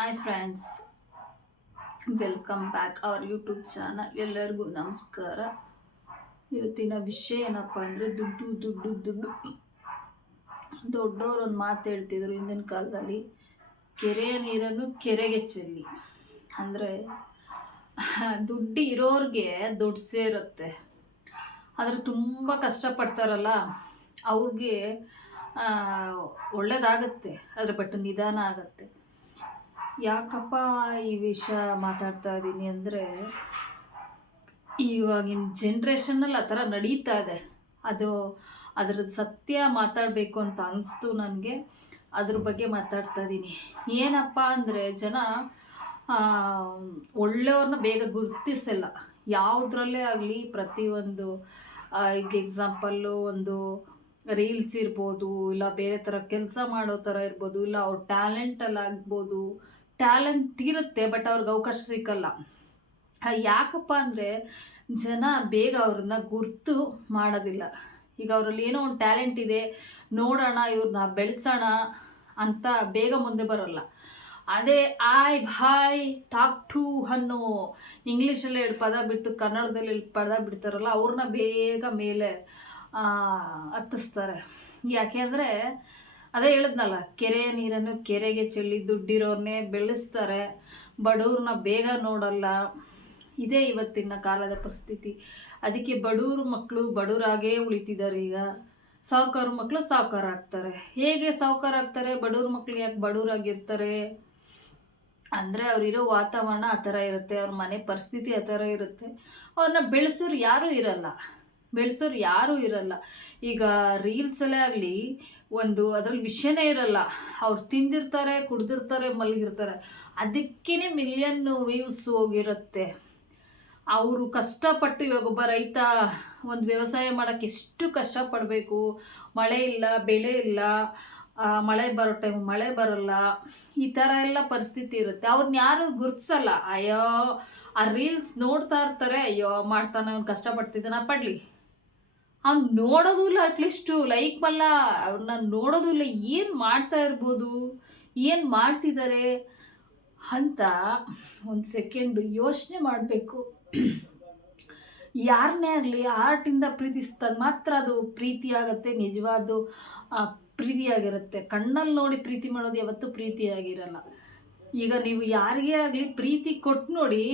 Hi friends, welcome back our YouTube channel. ಎಲ್ಲರಿಗೂ ನಮಸ್ಕಾರ. ಇವತ್ತಿನ ವಿಷಯ ಏನಪ್ಪ ಅಂದರೆ ದುಡ್ಡು ದುಡ್ಡು ದುಡ್ಡು. ದೊಡ್ಡವರು ಒಂದು ಮಾತು ಹೇಳ್ತಿದ್ರು ಹಿಂದಿನ ಕಾಲದಲ್ಲಿ, ಕೆರೆಯ ನೀರನ್ನು ಕೆರೆಗೆ ಚೆಲ್ಲಿ. ಅಂದರೆ ದುಡ್ಡು ಇರೋರಿಗೆ ದುಡ್ಡು ಸೇರುತ್ತೆ, ಆದರೆ ತುಂಬ ಕಷ್ಟಪಡ್ತಾರಲ್ಲ ಅವ್ರಿಗೆ ಒಳ್ಳೇದಾಗತ್ತೆ, ಆದರೆ ಬಟ್ ನಿಧಾನ ಆಗತ್ತೆ. ಯಾಕಪ್ಪ ಈ ವಿಷಯ ಮಾತಾಡ್ತಾ ಇದ್ದೀನಿ ಅಂದರೆ, ಇವಾಗಿನ ಜನ್ರೇಷನ್ನಲ್ಲಿ ಆ ಥರ ನಡೀತಾ ಇದೆ. ಅದರದ್ದು ಸತ್ಯ ಮಾತಾಡಬೇಕು ಅಂತ ಅನಿಸ್ತು ನನಗೆ. ಅದ್ರ ಬಗ್ಗೆ ಮಾತಾಡ್ತಾ ಇದ್ದೀನಿ. ಏನಪ್ಪ ಅಂದರೆ, ಜನ ಒಳ್ಳೆಯವ್ರನ್ನ ಬೇಗ ಗುರುತಿಸಲ್ಲ. ಯಾವುದ್ರಲ್ಲೇ ಆಗಲಿ, ಪ್ರತಿಯೊಂದು ಈಗ ಎಕ್ಸಾಂಪಲ್ಲು ಒಂದು ರೀಲ್ಸ್ ಇರ್ಬೋದು, ಇಲ್ಲ ಬೇರೆ ಥರ ಕೆಲಸ ಮಾಡೋ ಥರ ಇರ್ಬೋದು, ಇಲ್ಲ ಅವ್ರ ಟ್ಯಾಲೆಂಟಲ್ಲಿ ಆಗ್ಬೋದು. ಟ್ಯಾಲೆಂಟ್ ಇರುತ್ತೆ, ಬಟ್ ಅವ್ರಿಗೆ ಅವಕಾಶ ಸಿಕ್ಕಲ್ಲ. ಯಾಕಪ್ಪ ಅಂದರೆ, ಜನ ಬೇಗ ಅವ್ರನ್ನ ಗುರ್ತು ಮಾಡೋದಿಲ್ಲ. ಈಗ ಅವರಲ್ಲಿ ಏನೋ ಒಂದು ಟ್ಯಾಲೆಂಟ್ ಇದೆ, ನೋಡೋಣ ಇವ್ರನ್ನ ಬೆಳೆಸೋಣ ಅಂತ ಬೇಗ ಮುಂದೆ ಬರೋಲ್ಲ. ಅದೇ ಭಾಯ್ ಟಾಕ್ ಟು ಅನ್ನೋ ಇಂಗ್ಲೀಷಲ್ಲಿ 2 ಪದ ಬಿಟ್ಟು ಕನ್ನಡದಲ್ಲಿ 2 ಪದ ಬಿಡ್ತಾರಲ್ಲ, ಅವ್ರನ್ನ ಬೇಗ ಮೇಲೆ ಹತ್ತಿಸ್ತಾರೆ. ಯಾಕೆ ಅಂದರೆ, ಅದೇ ಹೇಳಿದ್ನಲ್ಲ, ಕೆರೆಯ ನೀರನ್ನು ಕೆರೆಗೆ ಚೆಲ್ಲಿ ದುಡ್ಡಿರೋರ್ನೇ ಬೆಳೆಸ್ತಾರೆ, ಬಡವ್ರನ್ನ ಬೇಗ ನೋಡಲ್ಲ. ಇದೇ ಇವತ್ತಿನ ಕಾಲದ ಪರಿಸ್ಥಿತಿ. ಅದಕ್ಕೆ ಬಡವ್ರ ಮಕ್ಕಳು ಬಡವರಾಗೇ ಉಳಿತಿದ್ದಾರೆ. ಈಗ ಸಾಹುಕಾರ ಮಕ್ಕಳು ಸಾಹುಕಾರ ಆಗ್ತಾರೆ. ಹೇಗೆ ಸಾಹುಕಾರ ಆಗ್ತಾರೆ? ಬಡವ್ರ ಮಕ್ಳು ಯಾಕೆ ಬಡವರಾಗಿರ್ತಾರೆ ಅಂದರೆ, ಅವರಿರೋ ವಾತಾವರಣ ಆ ಥರ ಇರುತ್ತೆ, ಅವ್ರ ಮನೆ ಪರಿಸ್ಥಿತಿ ಆ ಥರ ಇರುತ್ತೆ. ಅವ್ರನ್ನ ಬೆಳೆಸೋರು ಯಾರೂ ಇರಲ್ಲ. ಈಗ ರೀಲ್ಸಲ್ಲೇ ಆಗಲಿ, ಅದ್ರಲ್ಲಿ ವಿಷಯನೇ ಇರಲ್ಲ. ಅವ್ರು ತಿಂದಿರ್ತಾರೆ, ಕುಡ್ದಿರ್ತಾರೆ, ಮಲಗಿರ್ತಾರೆ, ಅದಕ್ಕೇ ಮಿಲಿಯನ್ ವ್ಯೂಸ್ ಹೋಗಿರುತ್ತೆ. ಅವರು ಕಷ್ಟಪಟ್ಟು, ಇವಾಗ ಒಬ್ಬ ರೈತ ಒಂದು ವ್ಯವಸಾಯ ಮಾಡೋಕ್ಕೆ ಎಷ್ಟು ಕಷ್ಟಪಡಬೇಕು. ಮಳೆ ಇಲ್ಲ, ಬೆಳೆ ಇಲ್ಲ, ಮಳೆ ಬರೋ ಟೈಮ್ ಮಳೆ ಬರಲ್ಲ, ಈ ಥರ ಎಲ್ಲ ಪರಿಸ್ಥಿತಿ ಇರುತ್ತೆ. ಅವ್ರನ್ನ ಯಾರು ಗುರ್ತಿಸಲ್ಲ. ಅಯ್ಯೋ, ಆ ರೀಲ್ಸ್ ನೋಡ್ತಾ ಇರ್ತಾರೆ, ಅಯ್ಯೋ ಮಾಡ್ತಾನೆ, ಅವ್ನು ಕಷ್ಟಪಡ್ತಿದ್ದಾನ, ಪಡ್ಲಿ. ಅವ್ನು ನೋಡೋದು ಇಲ್ಲ, ಅಟ್ಲೀಸ್ಟು ಲೈಕ್ ಮಲ್ಲ, ಅವ್ರನ್ನ ನೋಡೋದು ಇಲ್ಲ. ಏನು ಮಾಡ್ತಾ ಇರ್ಬೋದು, ಏನು ಮಾಡ್ತಿದ್ದಾರೆ ಅಂತ ಒಂದು ಸೆಕೆಂಡು ಯೋಚನೆ ಮಾಡಬೇಕು. ಯಾರನ್ನೇ ಆಗಲಿ ಆರ್ಟಿಂದ ಪ್ರೀತಿಸಿದಾಗ ಮಾತ್ರ ಅದು ಪ್ರೀತಿ ಆಗುತ್ತೆ, ನಿಜವಾದ ಪ್ರೀತಿಯಾಗಿರುತ್ತೆ. ಕಣ್ಣಲ್ಲಿ ನೋಡಿ ಪ್ರೀತಿ ಮಾಡೋದು ಯಾವತ್ತೂ ಪ್ರೀತಿಯಾಗಿರಲ್ಲ. ಈಗ ನೀವು ಯಾರಿಗೇ ಆಗಲಿ ಪ್ರೀತಿ ಕೊಟ್ಟು ನೋಡಿ,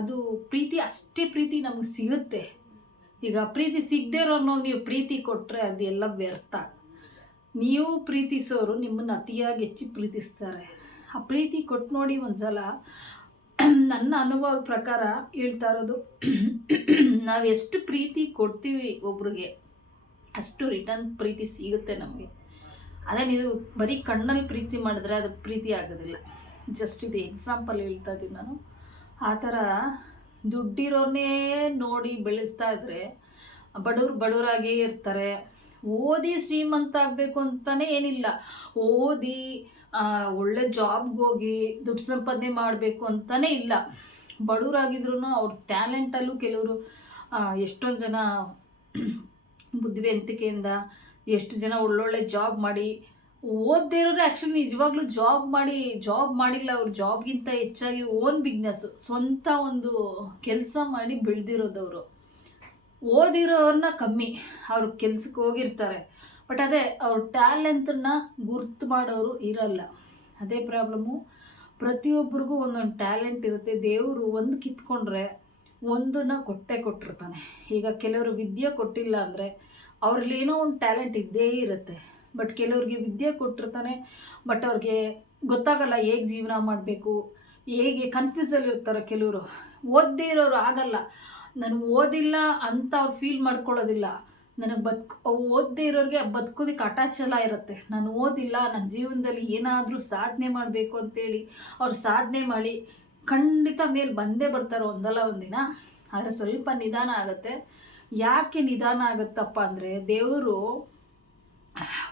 ಅದು ಪ್ರೀತಿ ಅಷ್ಟೇ ಪ್ರೀತಿ ನಮ್ಗೆ ಸಿಗುತ್ತೆ. ಈಗ ಪ್ರೀತಿ ಸಿಗದೇ ಇರೋನು ನೀವು ಪ್ರೀತಿ ಕೊಟ್ಟರೆ ಅದೆಲ್ಲ ವ್ಯರ್ಥ. ನೀವು ಪ್ರೀತಿಸೋರು ನಿಮ್ಮನ್ನು ಅತಿಯಾಗಿ ಹೆಚ್ಚು ಪ್ರೀತಿಸ್ತಾರೆ. ಆ ಪ್ರೀತಿ ಕೊಟ್ಟು ನೋಡಿ ಒಂದ್ಸಲ. ನನ್ನ ಅನುಭವದ ಪ್ರಕಾರ ಹೇಳ್ತಾ ಇರೋದು, ನಾವು ಎಷ್ಟು ಪ್ರೀತಿ ಕೊಡ್ತೀವಿ ಒಬ್ರಿಗೆ, ಅಷ್ಟು ರಿಟರ್ನ್ ಪ್ರೀತಿ ಸಿಗುತ್ತೆ ನಮಗೆ. ಅದೇ ನೀವು ಬರೀ ಕಣ್ಣಲ್ಲಿ ಪ್ರೀತಿ ಮಾಡಿದ್ರೆ ಅದು ಪ್ರೀತಿ ಆಗೋದಿಲ್ಲ. ಜಸ್ಟ್ ಇದು ಎಕ್ಸಾಂಪಲ್ ಹೇಳ್ತಾ ಇದ್ದೀನಿ ನಾನು. ಆ ಥರ ದುಡ್ಡಿರೋನೇ ನೋಡಿ ಬೆಳೆಸ್ತಾ ಇದ್ರೆ ಬಡವರಾಗೇ ಇರ್ತಾರೆ. ಓದಿ ಶ್ರೀಮಂತ ಆಗಬೇಕು ಅಂತಲೇ ಏನಿಲ್ಲ, ಓದಿ ಒಳ್ಳೆ ಜಾಬ್ಗೆ ಹೋಗಿ ದುಡ್ಡು ಸಂಪಾದನೆ ಮಾಡಬೇಕು ಅಂತಲೇ ಇಲ್ಲ. ಬಡವರಾಗಿದ್ರು ಅವ್ರ ಟ್ಯಾಲೆಂಟಲ್ಲೂ ಕೆಲವರು, ಎಷ್ಟೊಂದು ಜನ ಬುದ್ಧಿವಂತಿಕೆಯಿಂದ ಎಷ್ಟು ಜನ ಒಳ್ಳೊಳ್ಳೆ ಜಾಬ್ ಮಾಡಿ, ಓದದೇ ಇರೋರು ಆ್ಯಕ್ಚುಲಿ ನಿಜವಾಗ್ಲೂ ಜಾಬ್ ಮಾಡಿಲ್ಲ. ಅವ್ರು ಜಾಬ್ಗಿಂತ ಹೆಚ್ಚಾಗಿ ಓನ್ ಬಿಸ್ನೆಸ್ಸು, ಸ್ವಂತ ಒಂದು ಕೆಲಸ ಮಾಡಿ ಬೆಳೆದಿರೋದವರು. ಓದಿರೋರನ್ನ ಕಮ್ಮಿ, ಅವ್ರು ಕೆಲ್ಸಕ್ಕೆ ಹೋಗಿರ್ತಾರೆ, ಬಟ್ ಅದೇ ಅವ್ರ ಟ್ಯಾಲೆಂಟನ್ನು ಗುರ್ತು ಮಾಡೋರು ಇರಲ್ಲ. ಅದೇ ಪ್ರಾಬ್ಲಮ್ಮು. ಪ್ರತಿಯೊಬ್ಬರಿಗೂ ಒಂದೊಂದು ಟ್ಯಾಲೆಂಟ್ ಇರುತ್ತೆ. ದೇವರು ಒಂದು ಕಿತ್ಕೊಂಡ್ರೆ ಒಂದನ್ನು ಕೊಟ್ಟಿರ್ತಾನೆ. ಈಗ ಕೆಲವರು ವಿದ್ಯೆ ಕೊಟ್ಟಿಲ್ಲ ಅಂದರೆ ಅವ್ರಲ್ಲಿ ಏನೋ ಒಂದು ಟ್ಯಾಲೆಂಟ್ ಇದ್ದೇ ಇರುತ್ತೆ. ಬಟ್ ಕೆಲವ್ರಿಗೆ ವಿದ್ಯೆ ಕೊಟ್ಟಿರ್ತಾನೆ, ಬಟ್ ಅವ್ರಿಗೆ ಗೊತ್ತಾಗಲ್ಲ ಹೇಗೆ ಜೀವನ ಮಾಡಬೇಕು, ಹೇಗೆ ಕನ್ಫ್ಯೂಸಲ್ಲಿ ಇರ್ತಾರೆ. ಕೆಲವರು ಓದದೇ ಇರೋರು ಆಗಲ್ಲ, ನಾನು ಓದಿಲ್ಲ ಅಂತ ಅವ್ರು ಫೀಲ್ ಮಾಡ್ಕೊಳ್ಳೋದಿಲ್ಲ. ನನಗೆ ಓದದೇ ಇರೋರಿಗೆ ಬದುಕೋದಕ್ಕೆ ಅಟಾಚಲ ಇರುತ್ತೆ. ನಾನು ಓದಿಲ್ಲ, ನನ್ನ ಜೀವನದಲ್ಲಿ ಏನಾದರೂ ಸಾಧನೆ ಮಾಡಬೇಕು ಅಂತೇಳಿ ಅವ್ರು ಸಾಧನೆ ಮಾಡಿ ಖಂಡಿತ ಮೇಲೆ ಬಂದೇ ಬರ್ತಾರೆ ಒಂದಲ್ಲ ಒಂದಿನ. ಆದರೆ ಸ್ವಲ್ಪ ನಿಧಾನ ಆಗುತ್ತೆ. ಯಾಕೆ ನಿಧಾನ ಆಗುತ್ತಪ್ಪ ಅಂದರೆ, ದೇವರು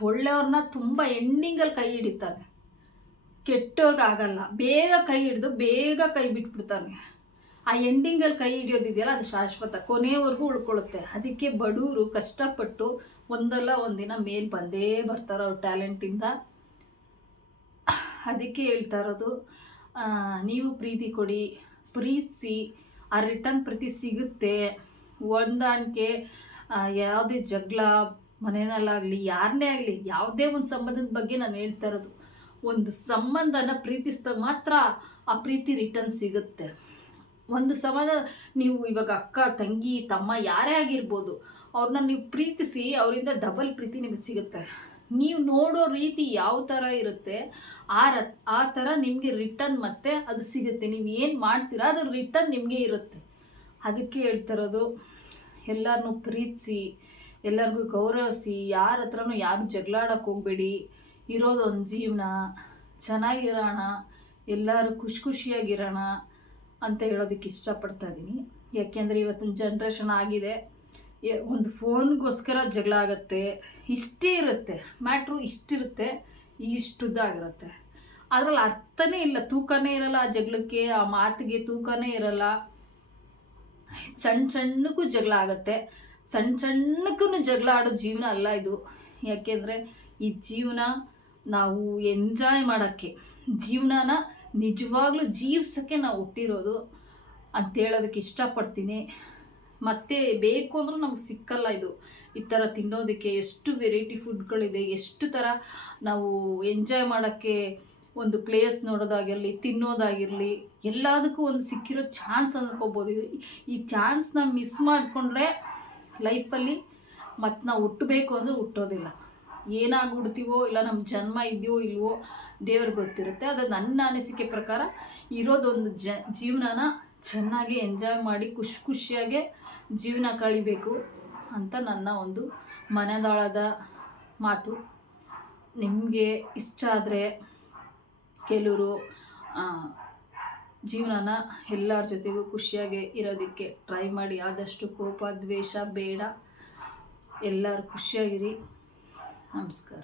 ಒಳ್ಳೆಯವ್ರನ್ನ ತುಂಬ ಎಂಡಿಂಗಲ್ಲಿ ಕೈ ಹಿಡಿತಾನೆ, ಕೆಟ್ಟವ್ರಿಗಾಗಲ್ಲ. ಬೇಗ ಕೈ ಹಿಡಿದು ಬೇಗ ಕೈ ಬಿಟ್ಬಿಡ್ತಾನೆ. ಆ ಎಂಡಿಂಗಲ್ಲಿ ಕೈ ಹಿಡಿಯೋದಿದೆಯಲ್ಲ, ಅದು ಶಾಶ್ವತ, ಕೊನೆಯವರೆಗೂ ಉಳ್ಕೊಳ್ಳುತ್ತೆ. ಅದಕ್ಕೆ ಬಡವರು ಕಷ್ಟಪಟ್ಟು ಒಂದಲ್ಲ ಒಂದಿನ ಮೇಲೆ ಬಂದೇ ಬರ್ತಾರೆ ಅವ್ರ ಟ್ಯಾಲೆಂಟಿಂದ. ಅದಕ್ಕೆ ಹೇಳ್ತಾ ಇರೋದು, ನೀವು ಪ್ರೀತಿ ಕೊಡಿ, ಪ್ರೀತಿಸಿ, ಆ ರಿಟರ್ನ್ ಪ್ರೀತಿ ಸಿಗುತ್ತೆ. ಹೊಂದಾಣಿಕೆ, ಯಾವುದೇ ಜಗಳ ಮನೆಯಲ್ಲಾಗಲಿ ಯಾರನ್ನೇ ಆಗಲಿ, ಯಾವುದೇ ಒಂದು ಸಂಬಂಧದ ಬಗ್ಗೆ ನಾನು ಹೇಳ್ತಾ ಇರೋದು. ಒಂದು ಸಂಬಂಧನ ಪ್ರೀತಿಸಿದಾಗ ಮಾತ್ರ ಆ ಪ್ರೀತಿ ರಿಟರ್ನ್ ಸಿಗುತ್ತೆ. ಒಂದು ಸಂಬಂಧ, ನೀವು ಇವಾಗ ಅಕ್ಕ ತಂಗಿ ತಮ್ಮ ಯಾರೇ ಆಗಿರ್ಬೋದು, ಅವ್ರನ್ನ ನೀವು ಪ್ರೀತಿಸಿ ಅವರಿಂದ ಡಬಲ್ ಪ್ರೀತಿ ನಿಮಗೆ ಸಿಗುತ್ತೆ. ನೀವು ನೋಡೋ ರೀತಿ ಯಾವ ಥರ ಇರುತ್ತೆ ಆ ಥರ ನಿಮಗೆ ರಿಟರ್ನ್ ಮತ್ತೆ ಅದು ಸಿಗುತ್ತೆ. ನೀವು ಏನು ಮಾಡ್ತೀರಾ ಅದು ರಿಟರ್ನ್ ನಿಮಗೆ ಇರುತ್ತೆ. ಅದಕ್ಕೆ ಹೇಳ್ತಿರೋದು, ಎಲ್ಲರನ್ನೂ ಪ್ರೀತಿಸಿ, ಎಲ್ಲರಿಗೂ ಗೌರವಿಸಿ, ಯಾರ ಹತ್ರನೂ ಯಾರು ಜಗಳಾಡಕ್ಕೆ ಹೋಗಬೇಡಿ. ಇರೋದೊಂದು ಜೀವನ, ಚೆನ್ನಾಗಿರೋಣ, ಎಲ್ಲರೂ ಖುಷಿಯಾಗಿರೋಣ ಅಂತ ಹೇಳೋದಕ್ಕೆ ಇಷ್ಟಪಡ್ತಾ ಇದ್ದೀನಿ. ಯಾಕೆಂದರೆ ಇವತ್ತಿನ ಜನ್ರೇಷನ್ ಆಗಿದೆ, ಒಂದು ಫೋನ್ಗೋಸ್ಕರ ಜಗಳ ಆಗುತ್ತೆ. ಇಷ್ಟೇ ಇರುತ್ತೆ ಮ್ಯಾಟ್ರು, ಇಷ್ಟಿರುತ್ತೆ, ಇಷ್ಟುದ್ದಾಗಿರುತ್ತೆ. ಅದರಲ್ಲಿ ಅರ್ಥನೇ ಇಲ್ಲ, ತೂಕನೇ ಇರಲ್ಲ ಆ ಜಗಳಕ್ಕೆ, ಆ ಮಾತಿಗೆ ತೂಕನೇ ಇರಲ್ಲ. ಸಣ್ಣಕ್ಕೂ ಜಗಳ ಆಗುತ್ತೆ, ಸಣ್ಣಕ್ಕೂ ಜಗಳ ಆಡೋ ಜೀವನ ಅಲ್ಲ ಇದು. ಯಾಕೆಂದರೆ ಈ ಜೀವನ ನಾವು ಎಂಜಾಯ್ ಮಾಡೋಕ್ಕೆ, ಜೀವನನ ನಿಜವಾಗ್ಲೂ ಜೀವಿಸೋಕ್ಕೆ ನಾವು ಹುಟ್ಟಿರೋದು ಅಂತ ಹೇಳೋದಕ್ಕೆ ಇಷ್ಟಪಡ್ತೀನಿ. ಮತ್ತೆ ಬೇಕು ಅಂದರೂ ನಮ್ಗೆ ಸಿಕ್ಕಲ್ಲ ಇದು, ಈ ಥರ ತಿನ್ನೋದಕ್ಕೆ. ಎಷ್ಟು ವೆರೈಟಿ ಫುಡ್ಗಳಿದೆ, ಎಷ್ಟು ಥರ ನಾವು ಎಂಜಾಯ್ ಮಾಡೋಕ್ಕೆ, ಒಂದು ಪ್ಲೇಸ್ ನೋಡೋದಾಗಿರಲಿ, ತಿನ್ನೋದಾಗಿರಲಿ, ಎಲ್ಲದಕ್ಕೂ ಒಂದು ಸಿಕ್ಕಿರೋ ಚಾನ್ಸ್ ಅಂದ್ಕೋಬೋದು. ಈ ಚಾನ್ಸ್ನ ಮಿಸ್ ಮಾಡಿಕೊಂಡ್ರೆ ಲೈಫಲ್ಲಿ ಮತ್ತು ನಾವು ಹುಟ್ಟಬೇಕು ಅಂದರೆ ಹುಟ್ಟೋದಿಲ್ಲ. ಏನಾಗಿ ಹುಡ್ತೀವೋ ಇಲ್ಲ ನಮ್ಮ ಜನ್ಮ ಇದೆಯೋ ಇಲ್ವೋ ದೇವ್ರಿಗೆ ಗೊತ್ತಿರುತ್ತೆ. ಅದು ನನ್ನ ಅನಿಸಿಕೆ ಪ್ರಕಾರ ಇರೋದೊಂದು ಜೀವನನ ಚೆನ್ನಾಗಿ ಎಂಜಾಯ್ ಮಾಡಿ ಖುಷಿಯಾಗೆ ಜೀವನ ಕಳಿಬೇಕು ಅಂತ ನನ್ನ ಒಂದು ಮನದಾಳದ ಮಾತು. ನಿಮಗೆ ಇಷ್ಟ ಆದರೆ ಕೆಲವರು ಜೀವನನ ಎಲ್ಲರ ಜೊತೆಗೂ ಖುಷಿಯಾಗಿ ಇರೋದಕ್ಕೆ ಟ್ರೈ ಮಾಡಿ. ಆದಷ್ಟು ಕೋಪ ದ್ವೇಷ ಬೇಡ, ಎಲ್ಲರೂ ಖುಷಿಯಾಗಿರಿ. ನಮಸ್ಕಾರ.